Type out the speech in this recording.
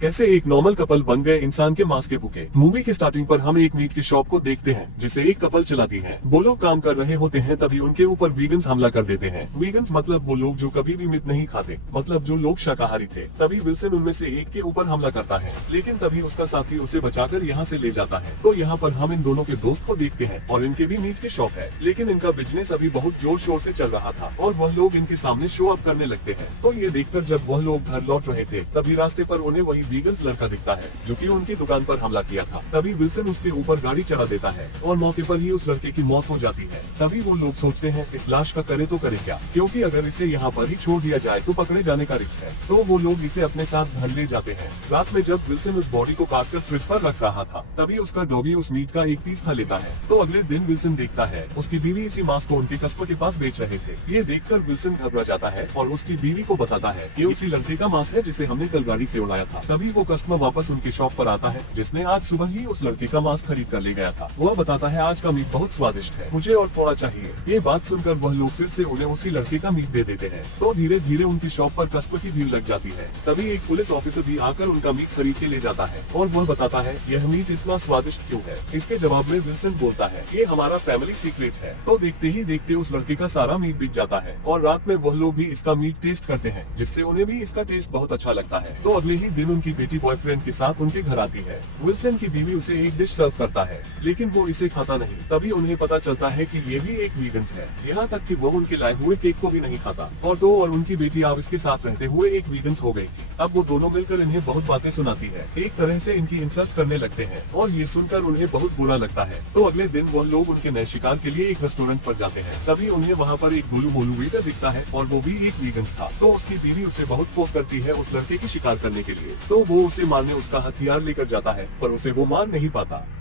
कैसे एक normal couple बन गए इंसान के मांस के भूखे। मूवी की स्टार्टिंग पर हम एक मीट की शॉप को देखते हैं जिसे एक कपल चलाती है। वो लोग काम कर रहे होते हैं तभी उनके ऊपर वीगन्स हमला कर देते हैं। वीगन्स मतलब वो लोग जो कभी भी मीट नहीं खाते, मतलब जो लोग शाकाहारी थे। तभी विल्सन उनमें से एक के ऊपर हमला करता है, लेकिन तभी उसका साथी उसे बचाकर यहाँ से ले जाता है। तो यहाँ पर हम इन दोनों के दोस्त को देखते हैं और इनके भी मीट की शॉप है, लेकिन इनका बिजनेस अभी बहुत जोर शोर से चल रहा था और वह लोग इनके सामने शो अप करने लगते हैं। तो ये देखकर जब वह लोग घर लौट रहे थे तभी रास्ते पर उन्हें वही वीगन्स लड़का दिखता है जो कि उनकी दुकान पर हमला किया था। तभी विल्सन उसके ऊपर गाड़ी चला देता है और मौके पर ही उस लड़के की मौत हो जाती है। तभी वो लोग सोचते हैं इस लाश का करे तो करे क्या, क्योंकि अगर इसे यहाँ पर ही छोड़ दिया जाए तो पकड़े जाने का रिस्क है। तो वो लोग इसे अपने साथ घर ले जाते हैं। रात में जब विल्सन उस बॉडी को काट कर फ्रिज पर रख रहा था तभी उसका डॉगी उस मीट का एक पीस खा लेता है। तो अगले दिन विल्सन देखता है उसकी बीवी इसी मांस को उनके कस्टमर के पास बेच रहे थे। ये देखकर विल्सन घबरा जाता है और उसकी बीवी को बताता है ये उसी लड़के का मांस है जिसे हमने कल गाड़ी से उड़ाया था। तभी वो कस्टमर वापस उनकी शॉप पर आता है जिसने आज सुबह ही उस लड़के का मांस खरीद कर ले गया था। वह बताता है आज का मीट बहुत स्वादिष्ट है, मुझे और थोड़ा चाहिए। ये बात सुनकर वह लोग फिर से उन्हें उसी लड़के का मीट दे देते हैं। तो धीरे धीरे उनकी शॉप पर कस्टमर की भीड़ लग जाती है। तभी एक पुलिस ऑफिसर भी आकर उनका मीट खरीद के ले जाता है और वह बताता है यह मीट इतना स्वादिष्ट क्यों है। इसके जवाब में विल्सन बोलता है ये हमारा फैमिली सीक्रेट है। तो देखते ही देखते उस लड़के का सारा मीट बिक जाता है और रात में वह लोग भी इसका मीट टेस्ट करते हैं जिससे उन्हें भी इसका टेस्ट बहुत अच्छा लगता है। तो अगले ही दिन उनकी बेटी बॉयफ्रेंड के साथ उनके घर आती है। विल्सन की बीवी उसे एक डिश सर्व करता है लेकिन वो इसे खाता नहीं। तभी उन्हें पता चलता है कि ये भी एक वीगन्स है, यहाँ तक कि वो उनके लाए हुए केक को भी नहीं खाता। और उनकी बेटी अब इसके साथ रहते हुए एक वीगन्स हो गई थी। अब वो दोनों मिलकर इन्हें बहुत बातें सुनाती है, एक तरह से इनकी इंसल्ट करने लगते हैं और ये सुनकर उन्हें बहुत बुरा लगता है। तो अगले दिन वो लोग उनके नए शिकार के लिए एक रेस्टोरेंट पर जाते हैं। तभी उन्हें वहाँ पर एक गोलू मोलू वेटर दिखता है और वो भी एक वीगन्स था। तो उसकी बीवी उसे बहुत फोर्स करती है उस लड़के की शिकार करने के लिए। तो वो उसे मारने उसका हथियार लेकर जाता है पर उसे वो मार नहीं पाता।